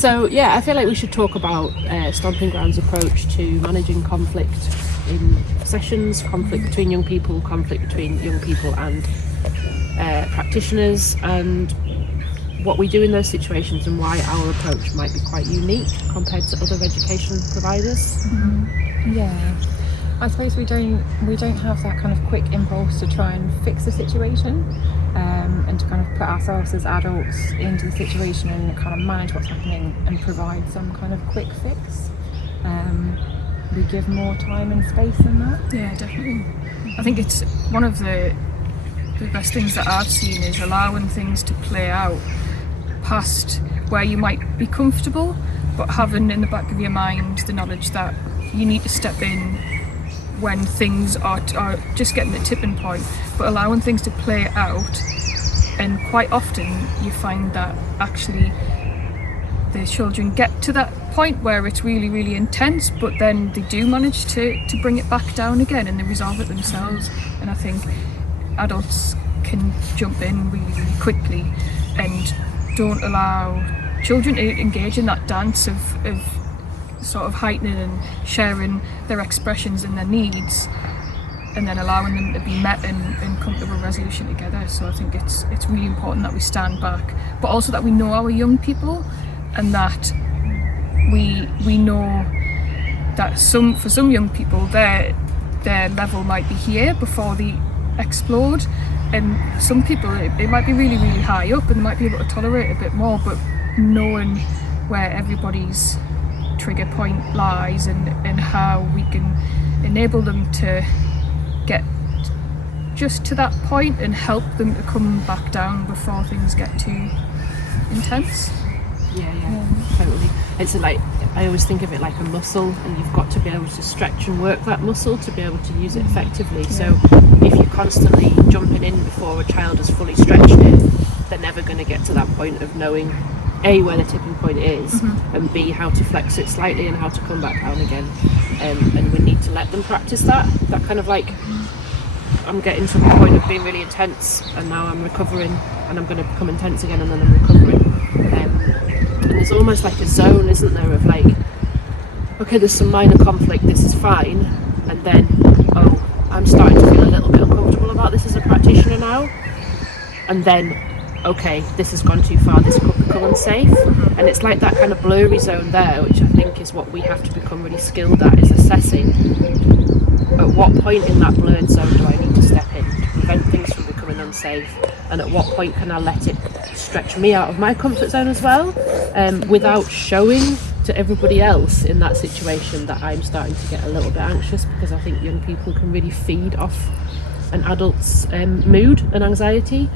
So yeah, I feel like we should talk about Stomping Ground's approach to managing conflict in sessions, conflict between young people, conflict between young people and practitioners, and what we do in those situations and why our approach might be quite unique compared to other education providers. Yeah, I suppose we don't have that kind of quick impulse to try and fix a situation, and to kind of put ourselves as adults into the situation and kind of manage what's happening and provide some kind of quick fix. We give more time and space than that. Yeah, definitely. I think it's one of the best things that I've seen is allowing things to play out past where you might be comfortable, but having in the back of your mind the knowledge that you need to step in when things are just getting the tipping point, but allowing things to play out. And quite often you find that actually the children get to that point where it's really, really intense, but then they do manage to bring it back down again and they resolve it themselves. And I think adults can jump in really, really quickly and don't allow children to engage in that dance of sort of heightening and sharing their expressions and their needs, and then allowing them to be met and come to a resolution together. So I think it's really important that we stand back, but also that we know our young people, and that we know that for some young people their level might be here before they explode, and some people it might be really, really high up and they might be able to tolerate a bit more, but knowing where everybody's trigger point lies and how we can enable them to get just to that point and help them to come back down before things get too intense. Yeah, totally. It's like, I always think of it like a muscle, and you've got to be able to stretch and work that muscle to be able to use it effectively. So if you're constantly jumping in before a child has fully stretched it, they're never going to get to that point of knowing A, where the tipping point is, and B, how to flex it slightly and how to come back down again. And we need to let them practice that kind of like, I'm getting to the point of being really intense and now I'm recovering and I'm going to become intense again and then I'm recovering. And there's almost like a zone, isn't there, of like, okay, there's some minor conflict, this is fine, and then, oh, I'm starting to feel a little bit uncomfortable about this as a practitioner now, and then, okay, this has gone too far, this could become unsafe. And it's like that kind of blurry zone there, which I think is what we have to become really skilled at, is assessing at what point in that blurred zone do I need to step in to prevent things from becoming unsafe, and at what point can I let it stretch me out of my comfort zone as well, without showing to everybody else in that situation that I'm starting to get a little bit anxious, because I think young people can really feed off an adult's mood and anxiety.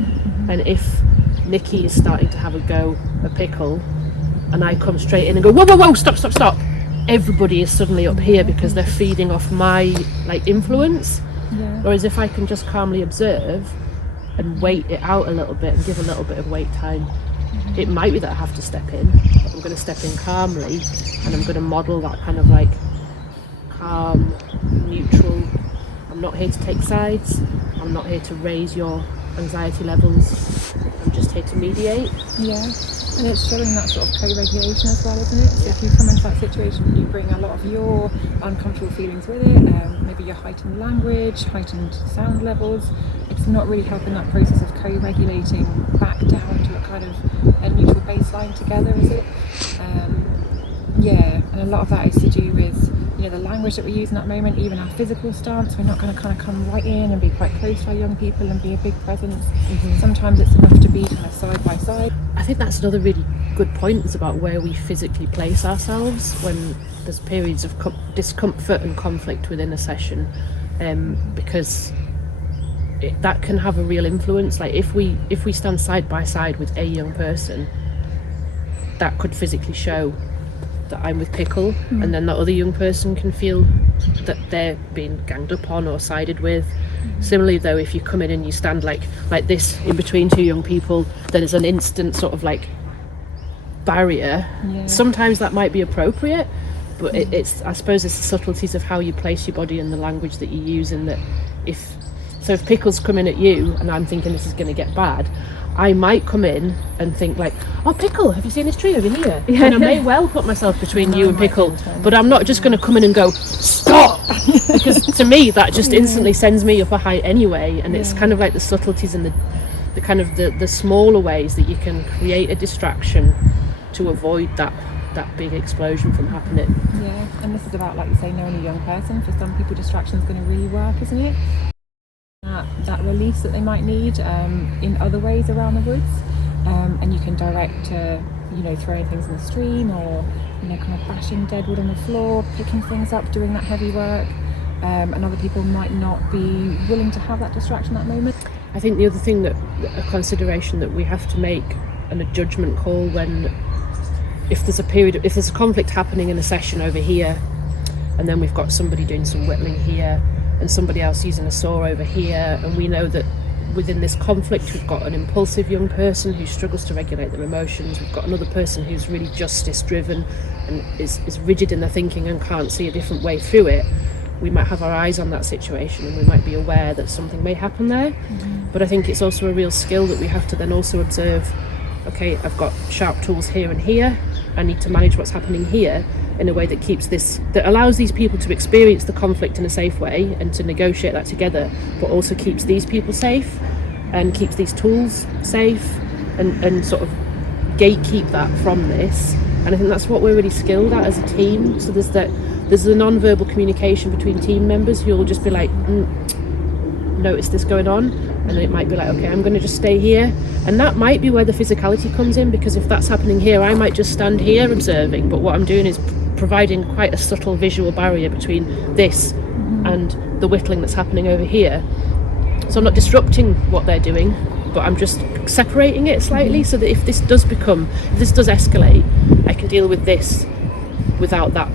And if Nikki is starting to have a go at Pickle and I come straight in and go, whoa, stop, everybody is suddenly up here because they're feeding off my like influence. Whereas if I can just calmly observe and wait it out a little bit and give a little bit of wait time, it might be that I have to step in, but I'm going to step in calmly and I'm going to model that kind of like calm, neutral, I'm not here to take sides, I'm not here to raise your anxiety levels, I'm just here to mediate. Yeah, and it's showing that sort of co-regulation as well, isn't it? So if you come into that situation, you bring a lot of your uncomfortable feelings with it, maybe your heightened language, heightened sound levels. It's not really helping that process of co-regulating back down to a kind of a neutral baseline together, is it? Yeah, and a lot of that is to do with, you know, the language that we use in that moment, even our physical stance. We're not going to kind of come right in and be quite close to our young people and be a big presence. Sometimes it's enough to be kind of side by side. I think that's another really good point, is about where we physically place ourselves when there's periods of discomfort and conflict within a session, because that can have a real influence. Like if we stand side by side with a young person, that could physically show that I'm with Pickle, and then that other young person can feel that they're being ganged up on or sided with. Similarly though, if you come in and you stand like this in between two young people, then there's an instant sort of like barrier. Sometimes that might be appropriate, but it's, I suppose it's the subtleties of how you place your body and the language that you use, and that if Pickle's coming at you and I'm thinking this is going to get bad, I might come in and think like, oh, Pickle, have you seen this tree over here? And I may well put myself between you and Pickle, but I'm not just going to come in and go, stop! Because to me, that just instantly sends me up a height anyway. And it's kind of like the subtleties and the kind of the smaller ways that you can create a distraction to avoid that big explosion from happening. Yeah, and this is about, like you say, knowing a young person. For some people, distraction is going to really work, isn't it? That release that they might need in other ways around the woods, and you can direct to, you know, throwing things in the stream, or, you know, kind of bashing dead wood on the floor, picking things up, doing that heavy work, and other people might not be willing to have that distraction at that moment. I think the other thing that a consideration that we have to make, and a judgment call, when if there's a conflict happening in a session over here, and then we've got somebody doing some whittling here and somebody else using a saw over here, and we know that within this conflict we've got an impulsive young person who struggles to regulate their emotions, we've got another person who's really justice driven and is rigid in their thinking and can't see a different way through it. We might have our eyes on that situation and we might be aware that something may happen there. But I think it's also a real skill that we have to then also observe, okay, I've got sharp tools here and here, I need to manage what's happening here in a way that allows these people to experience the conflict in a safe way and to negotiate that together, but also keeps these people safe and keeps these tools safe, and sort of gatekeep that from this. And I think that's what we're really skilled at as a team. So there's the non-verbal communication between team members who will just be like, notice this going on, and then it might be like, okay, I'm going to just stay here. And that might be where the physicality comes in, because if that's happening here, I might just stand here observing, but what I'm doing is providing quite a subtle visual barrier between this and the whittling that's happening over here. So I'm not disrupting what they're doing, but I'm just separating it slightly, so that if this does escalate, I can deal with this without that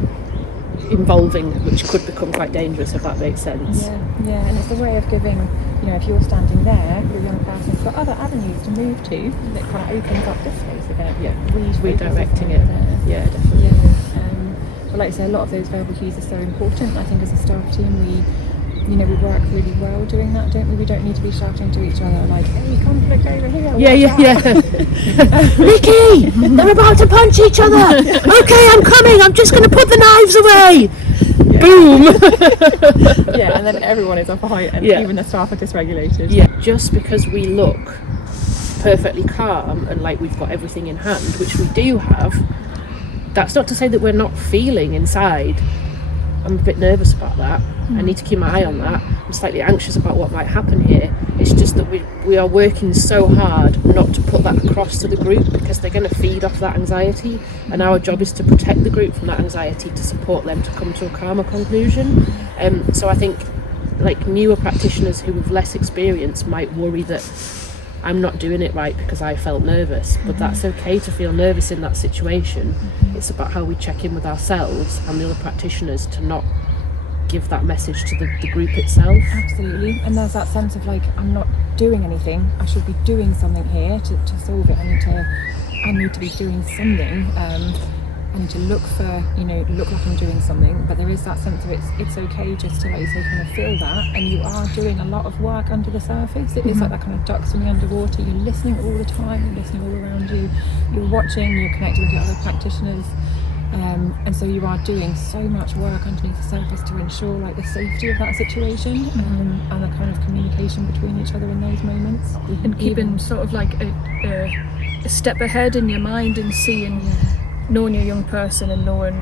involving, which could become quite dangerous, if that makes sense. Yeah, and it's a way of giving, you know, if you're standing there, your young person's got other avenues to move to, that kind of opens up this space again. Yeah, redirecting it. Yeah, definitely. Yeah. But like I say, a lot of those verbal cues are so important. I think as a staff team, we work really well doing that, don't we? We don't need to be shouting to each other like, hey, conflict over here. Yeah. Vicky, they're about to punch each other. Okay, I'm coming. I'm just going to put the knives away. Yeah. Boom. Yeah, and then everyone is off a height, and even the staff are dysregulated. Yeah, just because we look perfectly calm and like we've got everything in hand, which we do have, that's not to say that we're not feeling inside. I'm a bit nervous about that. I need to keep my eye on that. I'm slightly anxious about what might happen here. It's just that we are working so hard not to put that across to the group, because they're going to feed off that anxiety, and our job is to protect the group from that anxiety, to support them to come to a calmer conclusion. So I think like newer practitioners who have less experience might worry that I'm not doing it right because I felt nervous, but that's okay to feel nervous in that situation. It's about how we check in with ourselves and the other practitioners to not give that message to the group itself. Absolutely. And there's that sense of like, I'm not doing anything, I should be doing something here to solve it. I need to be doing something. I need to look like I'm doing something, but there is that sense of it's okay just to, like you say, kind of feel that, and you are doing a lot of work under the surface. It is like that kind of duck swimming underwater. You're listening all the time, you're listening all around you, you're watching, you're connecting with the other practitioners, and so you are doing so much work underneath the surface to ensure like the safety of that situation, and the kind of communication between each other in those moments, and keeping sort of like a step ahead in your mind and seeing. Knowing your young person and knowing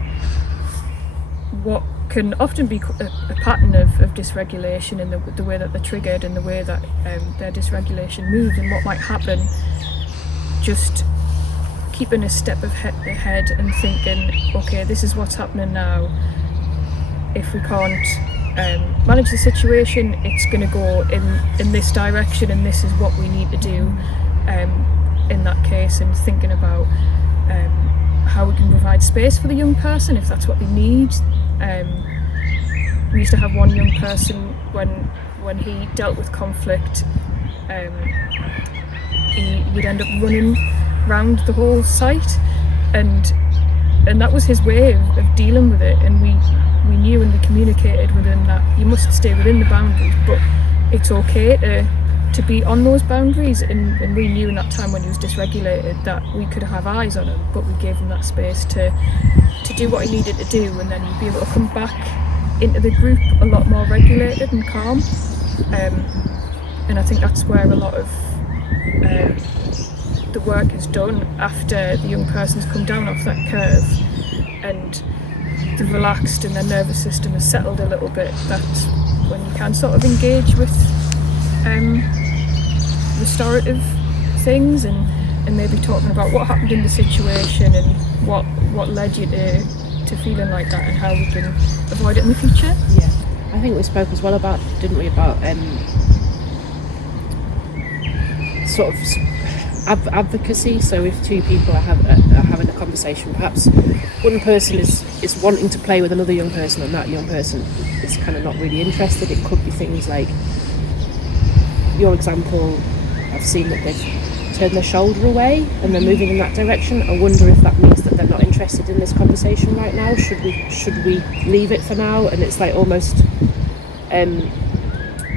what can often be a pattern of dysregulation in the way that they're triggered and the way that their dysregulation moves and what might happen, just keeping a step ahead and thinking, okay, this is what's happening now. If we can't manage the situation, it's going to go in this direction, and this is what we need to do in that case, and thinking about how we can provide space for the young person if that's what they need. We used to have one young person when he dealt with conflict, he'd end up running around the whole site, and that was his way of dealing with it. And we knew and we communicated with him that you must stay within the boundaries, but it's okay to to be on those boundaries, and we knew in that time when he was dysregulated that we could have eyes on him, but we gave him that space to do what he needed to do, and then he'd be able to come back into the group a lot more regulated and calm. And I think that's where a lot of the work is done after the young person's come down off that curve and they're relaxed and their nervous system has settled a little bit. That's when you can sort of engage with restorative things and maybe talking about what happened in the situation and what led you to feeling like that and how we can avoid it in the future. Yeah, I think we spoke as well about, didn't we, about sort of advocacy. So if two people are having a conversation, perhaps one person is wanting to play with another young person and that young person is kind of not really interested. It could be things like your example. I've seen that they've turned their shoulder away and they're moving in that direction. I wonder if that means that they're not interested in this conversation right now. Should we leave it for now? And it's like almost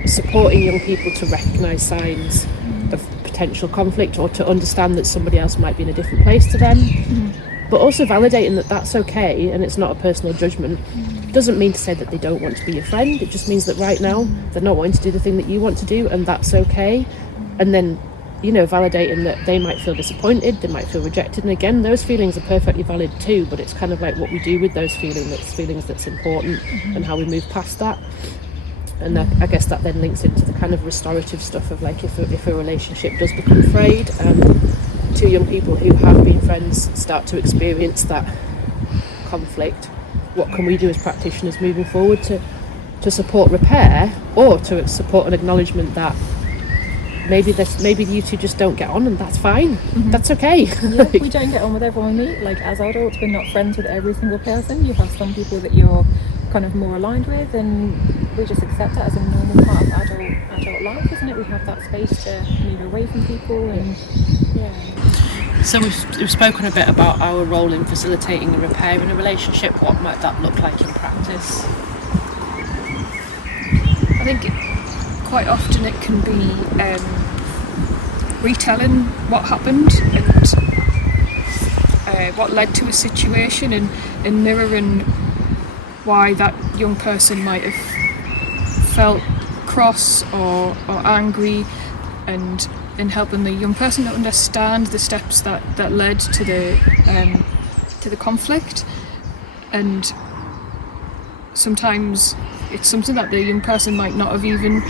supporting young people to recognise signs of potential conflict or to understand that somebody else might be in a different place to them, but also validating that that's okay and it's not a personal judgment. It doesn't mean to say that they don't want to be your friend. It just means that right now they're not wanting to do the thing that you want to do, and that's okay. And then, you know, validating that they might feel disappointed, they might feel rejected, and again, those feelings are perfectly valid too, but it's kind of like what we do with those feelings that's important, and how we move past that. And I guess that then links into the kind of restorative stuff of like if a relationship does become frayed and two young people who have been friends start to experience that conflict, what can we do as practitioners moving forward to support repair or to support an acknowledgement that maybe you two just don't get on, and that's fine. That's okay. Yeah, we don't get on with everyone we meet. Like as adults, we're not friends with every single person. You have some people that you're kind of more aligned with, and we just accept that as a normal part of adult life, isn't it? We have that space to move away from people, and So we've spoken a bit about our role in facilitating and repairing a relationship. What might that look like in practice? I think quite often it can be retelling what happened and what led to a situation, and mirroring why that young person might have felt cross or angry, and helping the young person to understand the steps that led to the conflict. And sometimes it's something that the young person might not have even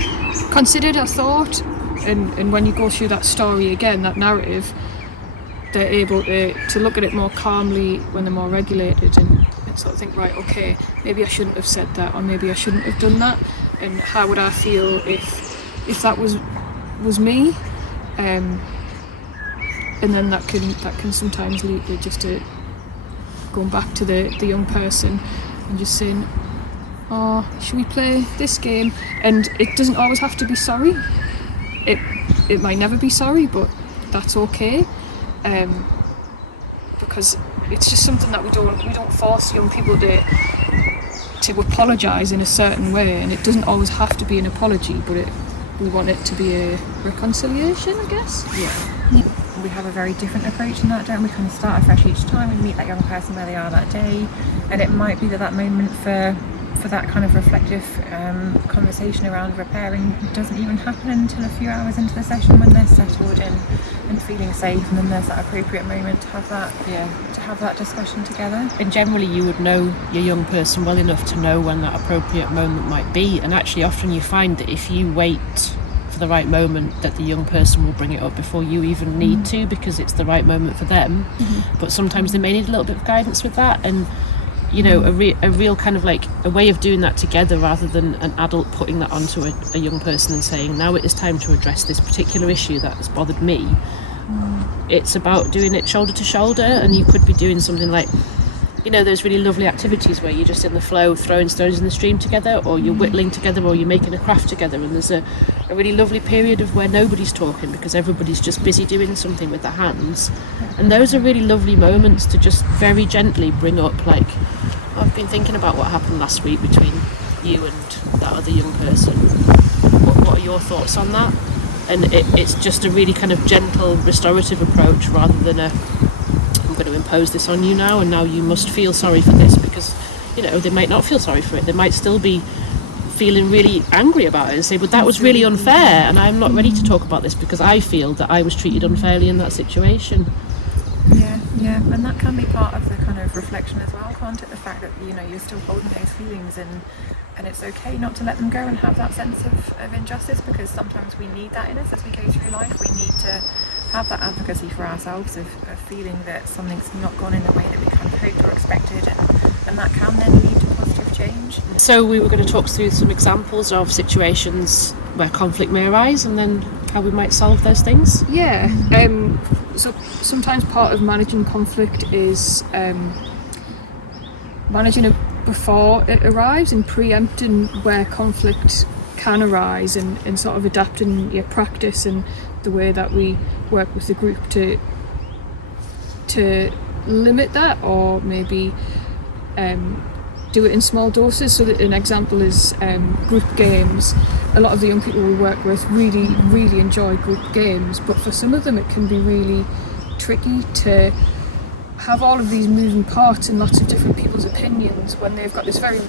considered or thought, and when you go through that story again, that narrative, they're able to look at it more calmly when they're more regulated and sort of think, right, okay, maybe I shouldn't have said that, or maybe I shouldn't have done that, and how would I feel if that was me, and then that can sometimes lead to just going back to the young person and just saying, oh, should we play this game? And it doesn't always have to be sorry. It might never be sorry, but that's okay, because it's just something that we don't force young people to apologise in a certain way, and it doesn't always have to be an apology, but we want it to be a reconciliation, I guess. Yeah. We have a very different approach in that, don't we? Kind of start afresh each time and meet that young person where they are that day, and it might be that moment for that kind of reflective conversation around repairing doesn't even happen until a few hours into the session when they're settled and feeling safe, and then there's that appropriate moment to have that discussion together. And generally you would know your young person well enough to know when that appropriate moment might be, and actually often you find that if you wait for the right moment, that the young person will bring it up before you even need to, because it's the right moment for them. But sometimes they may need a little bit of guidance with that, and you know, a real kind of like a way of doing that together, rather than an adult putting that onto a young person and saying, now it is time to address this particular issue that has bothered me. It's about doing it shoulder to shoulder, and you could be doing something like, you know, those really lovely activities where you're just in the flow throwing stones in the stream together, or you're whittling together, or you're making a craft together, and there's a really lovely period of where nobody's talking because everybody's just busy doing something with their hands. And those are really lovely moments to just very gently bring up, like, oh, I've been thinking about what happened last week between you and that other young person. What are your thoughts on that? and it's just a really kind of gentle restorative approach rather than I'm going to impose this on you now, and now you must feel sorry for this, because they might not feel sorry for it. They might still be feeling really angry about it and say, but that was really unfair, and I'm not ready to talk about this because I feel that I was treated unfairly in that situation. Yeah, and that can be part of the kind of reflection as well, can't it? The fact that you're still holding those feelings, and it's okay not to let them go and have that sense of injustice, because sometimes we need that in us as we go through life. We need to have that advocacy for ourselves of feeling that something's not gone in the way that we kind of hoped or expected, and that can then lead to positive change. So we were going to talk through some examples of situations where conflict may arise, and then how we might solve those things. Yeah. So sometimes part of managing conflict is managing it before it arrives and preempting where conflict can arise, and sort of adapting your practice and the way that we work with the group to limit that, or maybe do it in small doses. So that an example is group games. A lot of the young people we work with really enjoy group games, but for some of them it can be really tricky to have all of these moving parts and lots of different people's opinions when they've got this very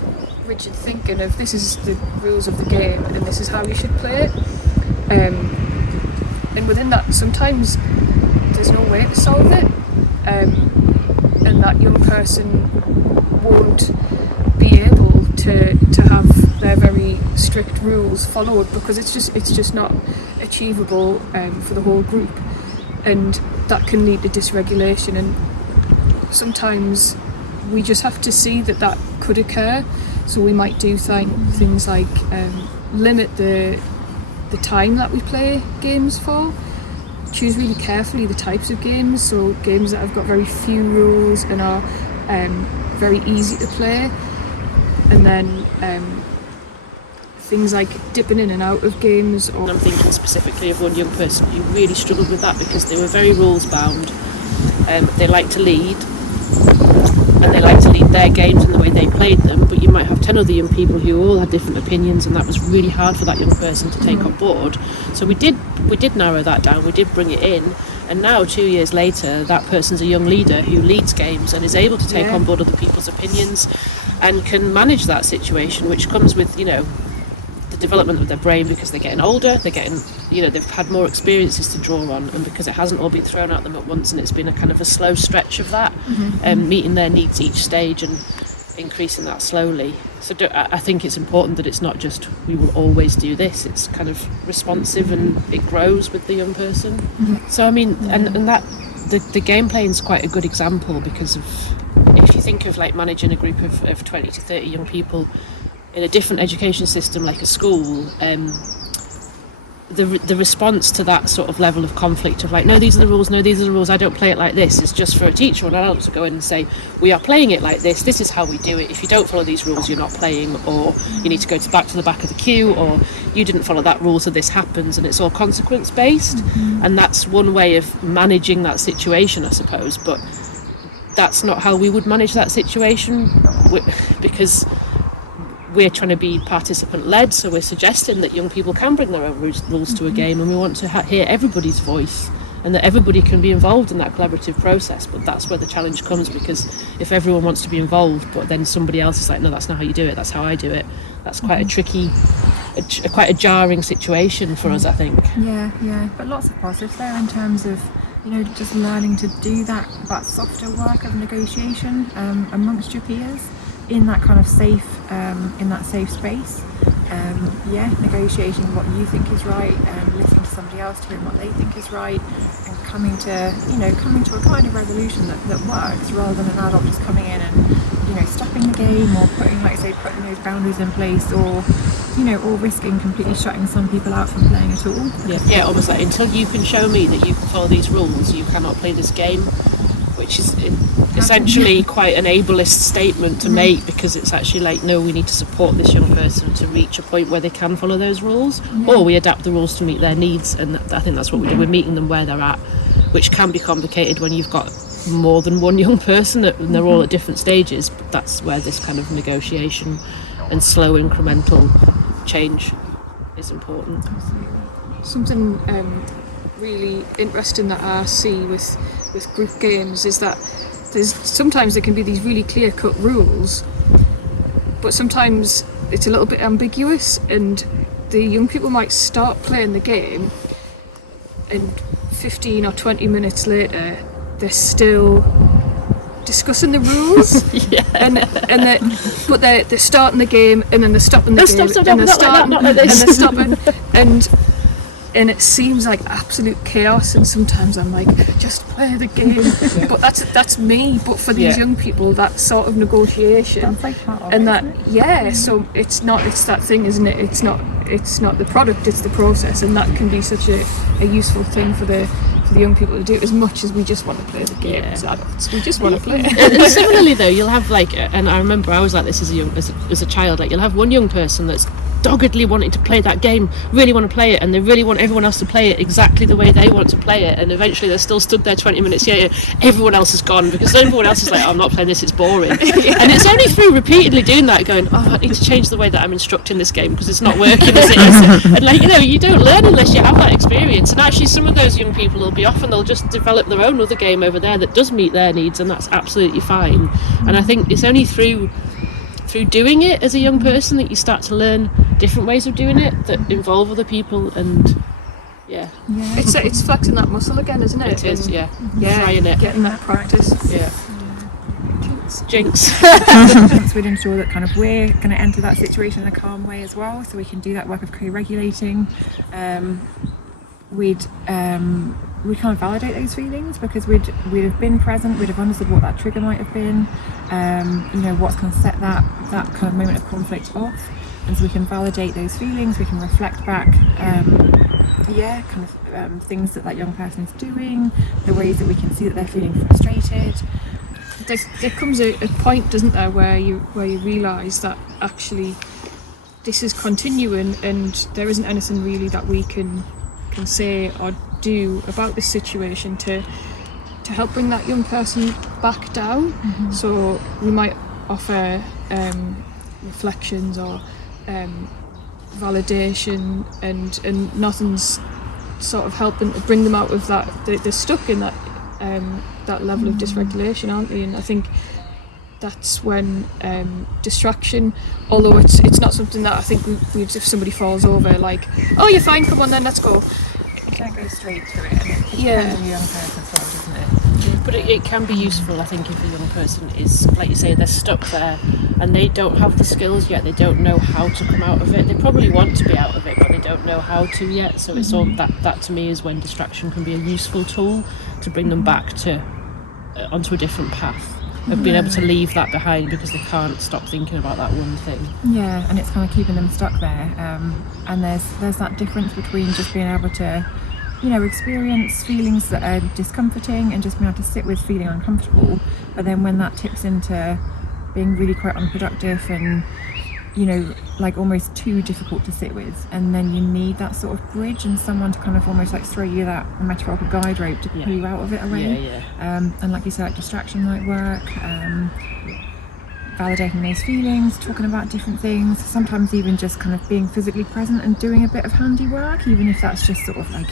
rigid thinking of this is the rules of the game and this is how you should play it. And within that, sometimes there's no way to solve it, and that young person won't be able to have their very strict rules followed, because it's just not achievable for the whole group, and that can lead to dysregulation. And sometimes we just have to see that could occur, so we might do things like limit the time that we play games for, choose really carefully the types of games, so games that have got very few rules and are very easy to play, and then things like dipping in and out of games. Or I'm thinking specifically of one young person who really struggled with that because they were very rules bound. They like to lead, and they like to lead their games in the way they played them, but you might have 10 other young people who all had different opinions, and that was really hard for that young person to take on board. So we did narrow that down, we did bring it in, and now 2 years later that person's a young leader who leads games and is able to take on board other people's opinions and can manage that situation, which comes with the development of their brain, because they're getting older, they've had more experiences to draw on, and because it hasn't all been thrown at them at once, and it's been a kind of a slow stretch of that, meeting their needs each stage and increasing that slowly. So I think it's important that it's not just we will always do this, it's kind of responsive and it grows with the young person. So I mean, and that the game playing is quite a good example, because of, if you think of like managing a group of 20 to 30 young people in a different education system like a school, the response to that sort of level of conflict of like, no, these are the rules, I don't play it like this, is just for a teacher or an adult to go in and say, we are playing it like this is how we do it, if you don't follow these rules you're not playing, or you need to go back to the back of the queue, or you didn't follow that rule so this happens, and it's all consequence based. And that's one way of managing that situation, I suppose, but that's not how we would manage that situation, because we're trying to be participant led, so we're suggesting that young people can bring their own rules to a game, and we want to hear everybody's voice and that everybody can be involved in that collaborative process. But that's where the challenge comes, because if everyone wants to be involved but then somebody else is like, no, that's not how you do it, that's how I do it, that's quite a tricky, quite a jarring situation for us, I think. Yeah, but lots of positives there in terms of just learning to do that softer work of negotiation amongst your peers in that kind of safe space. Negotiating what you think is right, and listening to somebody else to hear what they think is right, and coming to a kind of resolution that works, rather than an adult just coming in and stopping the game, or putting those boundaries in place, or or risking completely shutting some people out from playing at all. Yeah, almost like, until you can show me that you can follow these rules, you cannot play this game, which is essentially quite an ableist statement to make, because it's actually like, no, we need to support this young person to reach a point where they can follow those rules, or we adapt the rules to meet their needs, and I think that's what we do. We're meeting them where they're at, which can be complicated when you've got more than one young person and they're all at different stages, but that's where this kind of negotiation and slow incremental change is important. Absolutely. something really interesting that I see with group games is that sometimes there can be these really clear-cut rules, but sometimes it's a little bit ambiguous, and the young people might start playing the game, and 15 or 20 minutes later they're still discussing the rules. But they're starting the game, and then they're stopping the game, and they're starting, and they're stopping, and it seems like absolute chaos, and sometimes I'm like, just play the game. But that's me. But for these young people, that sort of negotiation, That's like part of and it, that so it's that thing, isn't it? It's not the product, it's the process, and that can be such a useful thing for the young people to do, as much as we just want to play the game as adults. We just want to play. And similarly though, you'll have like, and I remember I was like this as a child, like you'll have one young person that's doggedly wanting to play that game, really want to play it, and they really want everyone else to play it exactly the way they want to play it, and eventually they're still stood there 20 minutes later, everyone else is gone, because everyone else is like, oh, I'm not playing this, it's boring. And it's only through repeatedly doing that, going, oh, I need to change the way that I'm instructing this game because it's not working as it is. And like, you don't learn unless you have that experience, and actually some of those young people will be off and they'll just develop their own other game over there that does meet their needs, and that's absolutely fine. And I think it's only through doing it as a young person that you start to learn different ways of doing it that involve other people, and it's flexing that muscle again, isn't it? It is, trying it, getting that practice. Jinx. Once we'd ensure that kind of we're going to enter that situation in a calm way as well, so we can do that work of co-regulating. We'd kind of validate those feelings, because we'd have been present, we'd have understood what that trigger might have been, what's going to set that kind of moment of conflict off, and so we can validate those feelings, we can reflect back things that young person is doing, the ways that we can see that they're feeling frustrated. There comes a point, doesn't there, where you realise that actually this is continuing, and there isn't anything really that we can say or do about this situation to help bring that young person back down. So we might offer reflections or validation, and nothing's sort of helping to bring them out of that. They're stuck in that level of dysregulation, aren't they? And I think that's when distraction, although it's not something that I think we if somebody falls over, like, oh, you're fine, come on then, let's go. You can't go straight to it. It depends on the young person as well, doesn't it? But it can be useful, I think, if a young person is, like you say, they're stuck there and they don't have the skills yet, they don't know how to come out of it. They probably want to be out of it, but they don't know how to yet. So it's all that to me is when distraction can be a useful tool to bring them back to onto a different path of being able to leave that behind, because they can't stop thinking about that one thing. Yeah, and it's kind of keeping them stuck there. And there's that difference between just being able to, experience feelings that are discomforting and just being able to sit with feeling uncomfortable. But then when that tips into being really quite unproductive and, like almost too difficult to sit with, and then you need that sort of bridge and someone to kind of almost like throw you that metaphorical guide rope to pull you out of it away. And like you said, like distraction might work. Validating those feelings, talking about different things, sometimes even just kind of being physically present and doing a bit of handiwork, even if that's just sort of like,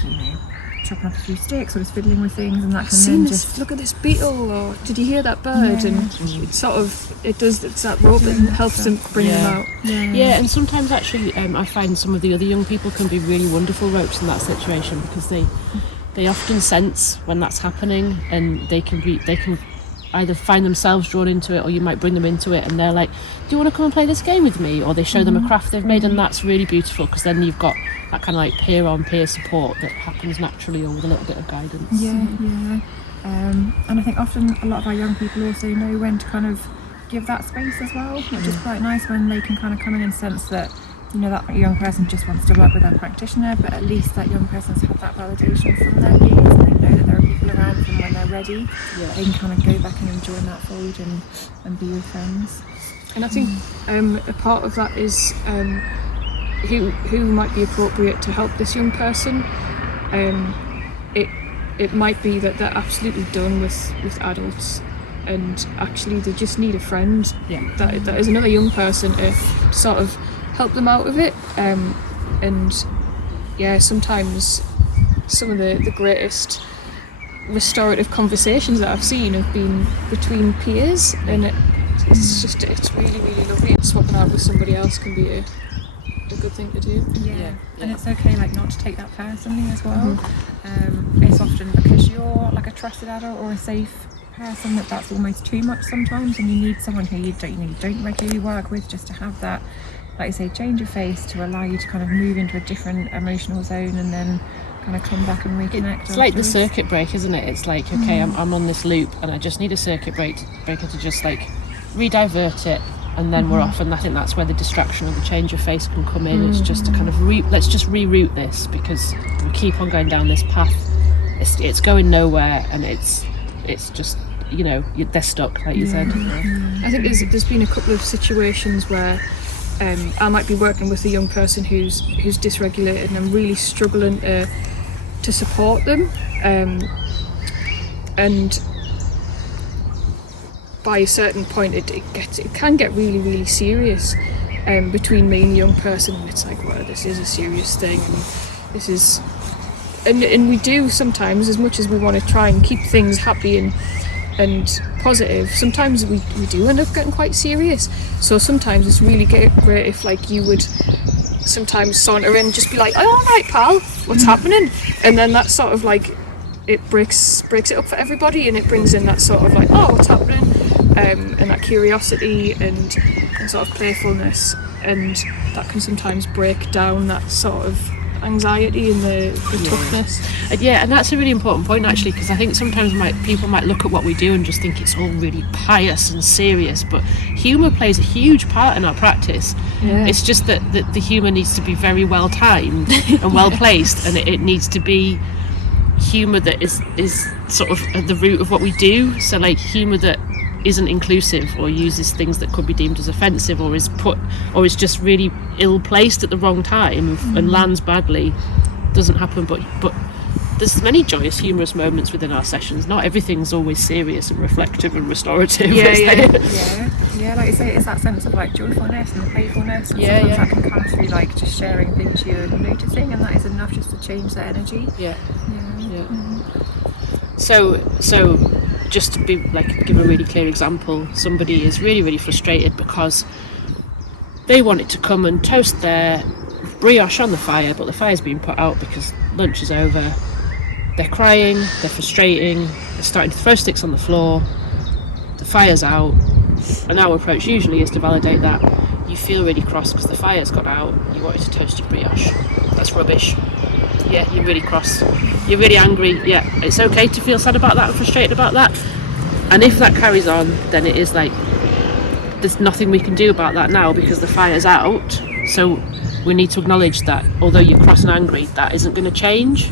chopping up a few sticks or just fiddling with things, and that can then just look at this beetle, or did you hear that bird? And it's that rope that helps them bring them out. And sometimes actually I find some of the other young people can be really wonderful ropes in that situation, because they often sense when that's happening, and they can either find themselves drawn into it, or you might bring them into it and they're like, do you want to come and play this game with me? Or they show them a craft they've made, and that's really beautiful, because then you've got that kind of like peer on peer support that happens naturally, or with a little bit of guidance. And I think often a lot of our young people also know when to kind of give that space as well, which is quite nice, when they can kind of come in and sense that that young person just wants to work with their practitioner, but at least that young person's had that validation from their peers, and they know that there are people around them when they're ready. They can kind of go back and enjoy that fold and be with friends. And I think a part of that is who might be appropriate to help this young person. It might be that they're absolutely done with adults, and actually they just need a friend that is another young person to sort of help them out of it, and sometimes some of the greatest restorative conversations that I've seen have been between peers, and it's really, really lovely. And swapping out with somebody else can be a good thing to do. Yeah. And it's okay like not to take that personally as well. It's often because you're like a trusted adult or a safe person that's almost too much sometimes, and you need someone who you don't regularly work with, just to have that, like you say, change of face to allow you to kind of move into a different emotional zone and then kind of come back and reconnect. It's like the circuit break, isn't it? It's like, okay, I'm on this loop and I just need a circuit breaker to just like re-divert it, and then we're off. And I think that's where the distraction or the change of face can come in. It's just to kind of let's just reroute this, because we keep on going down this path. It's going nowhere, and it's just, you know, they're stuck, like you said. I think there's been a couple of situations where I might be working with a young person who's dysregulated, and I'm really struggling to support them, and by a certain point it can get really, really serious between me and the young person, and it's like, well, this is a serious thing, and this is, and we do sometimes, as much as we want to try and keep things happy and positive, sometimes we do end up getting quite serious. So sometimes it's really great if like you would sometimes saunter in and just be like, oh, all right, pal, what's happening? And then that sort of like, it breaks it up for everybody, and it brings in that sort of like, oh, what's happening? And that curiosity and sort of playfulness, and that can sometimes break down that sort of anxiety and the toughness. And that's a really important point, actually, because I think sometimes people might look at what we do and just think it's all really pious and serious, but humour plays a huge part in our practice. It's just that the humour needs to be very well timed and well placed, and it needs to be humour that is sort of at the root of what we do. So like humour that isn't inclusive or uses things that could be deemed as offensive, or is just really ill placed at the wrong time and lands badly, doesn't happen. But there's many joyous, humorous moments within our sessions. Not everything's always serious and reflective and restorative. Yeah, like you say, it's that sense of like joyfulness and playfulness, and sometimes that can come through like just sharing things you're noticing, and that is enough just to change that energy. So just to be like, give a really clear example, somebody is really, really frustrated because they wanted to come and toast their brioche on the fire, but the fire's been put out because lunch is over. They're crying, they're frustrating, they're starting to throw sticks on the floor, the fire's out, and our approach usually is to validate that. You feel really cross because the fire's got out, you wanted to toast your brioche. That's rubbish. Yeah, you're really cross, you're really angry. Yeah, it's okay to feel sad about that and frustrated about that. And if that carries on, then it is like, there's nothing we can do about that now because the fire's out. So we need to acknowledge that although you're cross and angry, that isn't going to change.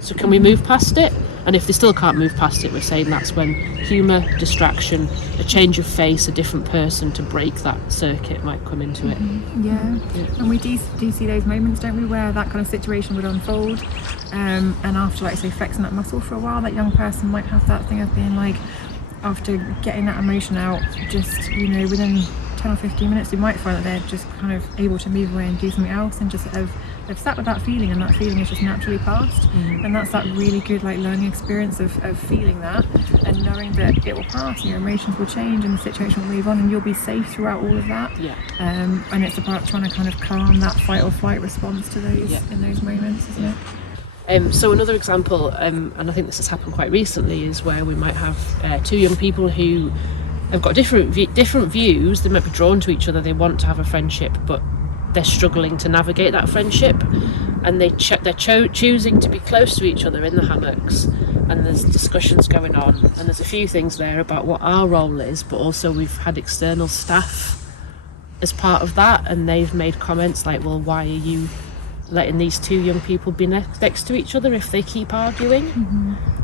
So can we move past it? And if they still can't move past it, we're saying that's when humour, distraction, a change of face, a different person to break that circuit might come into it. And we do see those moments, don't we, where that kind of situation would unfold, and after, like say, flexing that muscle for a while, that young person might have that thing of being like, after getting that emotion out, just, you know, within 10 or 15 minutes, you might find that they're just kind of able to move away and do something else, and just they've sat with that feeling, and that feeling is just naturally passed. And that's that really good like learning experience of feeling that and knowing that it will pass, and your emotions will change and the situation will move on, and you'll be safe throughout all of that. And it's about trying to kind of calm that fight or flight response to those in those moments, isn't it? So another example, and I think this has happened quite recently, is where we might have two young people who have got different views. They might be drawn to each other, they want to have a friendship, but they're struggling to navigate that friendship, and they're choosing to be close to each other in the hammocks, and there's discussions going on, and there's a few things there about what our role is, but also we've had external staff as part of that, and they've made comments like, well, why are you letting these two young people be next to each other if they keep arguing?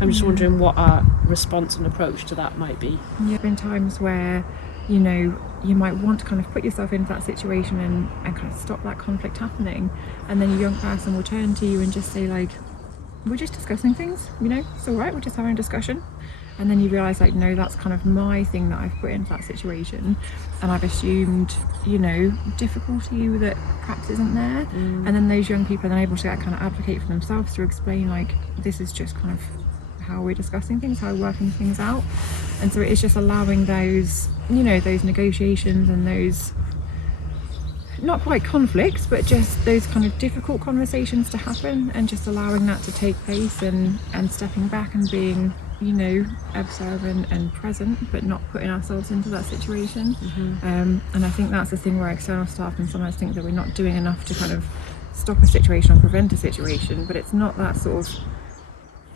I'm just wondering what our response and approach to that might be. There have been times where, you know, you might want to kind of put yourself into that situation and kind of stop that conflict happening, and then a young person will turn to you and just say like, we're just discussing things, you know, it's all right, we're just having a discussion. and then you realise like, no, that's kind of my thing that I've put into that situation, and I've assumed, you know, difficulty that perhaps isn't there. And then those young people are then able to kind of advocate for themselves to explain like, this is just kind of how we're discussing things, how we're working things out. And so it's just allowing those, you know, those negotiations and those, not quite conflicts, but just those kind of difficult conversations to happen, and just allowing that to take place, and stepping back and being, you know, observant and present, but not putting ourselves into that situation. And I think that's the thing where external staff can sometimes think that we're not doing enough to kind of stop a situation or prevent a situation, but it's not that sort of,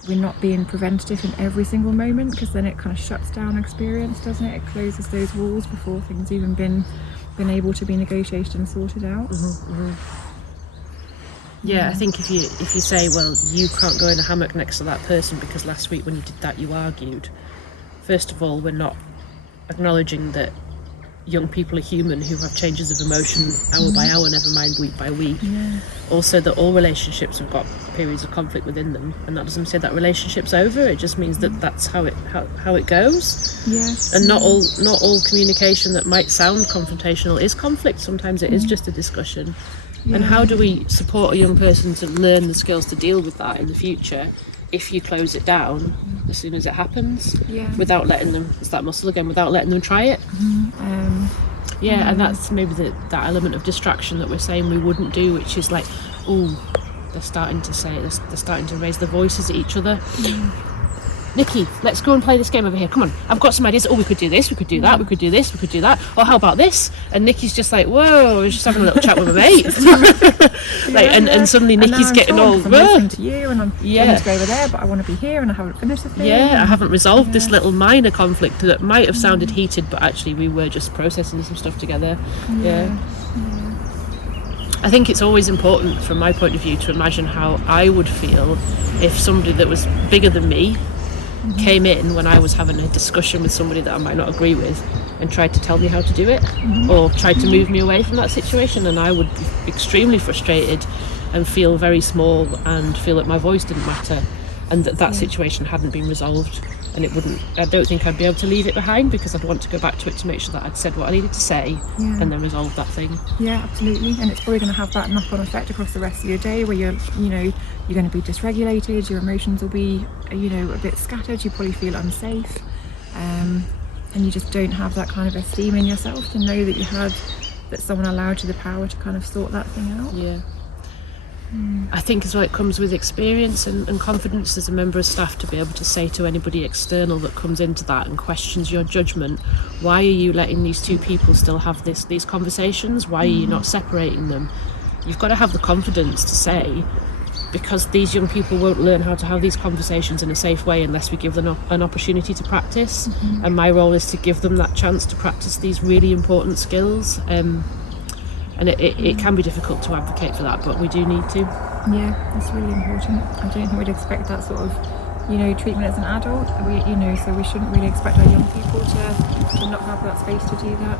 we're not being preventative in every single moment, because then it kind of shuts down experience, doesn't it? It closes those walls before things even been able to be negotiated and sorted out. Yeah, I think if you say, well, you can't go in a hammock next to that person because last week when you did that you argued, first of all, we're not acknowledging that young people are human who have changes of emotion hour by hour, never mind week by week. Also, that all relationships have got periods of conflict within them, and that doesn't say that relationship's over. It just means that that's how it goes. And not all communication that might sound confrontational is conflict. Sometimes it is just a discussion. And how do we support a young person to learn the skills to deal with that in the future if you close it down as soon as it happens, without letting them, it's that muscle again, without letting them try it? And that's maybe that element of distraction that we're saying we wouldn't do, which is like, oh, they're starting to say, they're starting to raise their voices at each other. Nikki, let's go and play this game over here. Come on, I've got some ideas. Oh, we could do this, we could do that, we could do this, we could do that. Or how about this? And Nikki's just like, whoa, we're just having a little chat with my mate. And suddenly Nikki's getting all, I'm listening to you, and I'm going to go over there, but I want to be here, and I haven't finished the thing. I haven't resolved this little minor conflict that might have sounded heated, but actually we were just processing some stuff together. I think it's always important, from my point of view, to imagine how I would feel if somebody that was bigger than me came in when I was having a discussion with somebody that I might not agree with and tried to tell me how to do it, or tried to move me away from that situation, and I would be extremely frustrated and feel very small and feel that my voice didn't matter, and that situation hadn't been resolved. And I don't think I'd be able to leave it behind, because I'd want to go back to it to make sure that I'd said what I needed to say and then resolve that thing. Yeah, absolutely. And it's probably going to have that knock-on effect across the rest of your day, where you're going to be dysregulated, your emotions will be, a bit scattered, you probably feel unsafe, and you just don't have that kind of esteem in yourself to know that someone allowed you the power to kind of sort that thing out. I think as well it comes with experience and confidence as a member of staff to be able to say to anybody external that comes into that and questions your judgment, why are you letting these two people still have these conversations? Why are you not separating them? You've got to have the confidence to say, because these young people won't learn how to have these conversations in a safe way unless we give them an opportunity to practice. And my role is to give them that chance to practice these really important skills. And it can be difficult to advocate for that, but we do need to. Yeah, that's really important. I don't think we'd expect that sort of, treatment as an adult. So we shouldn't really expect our young people to not have that space to do that.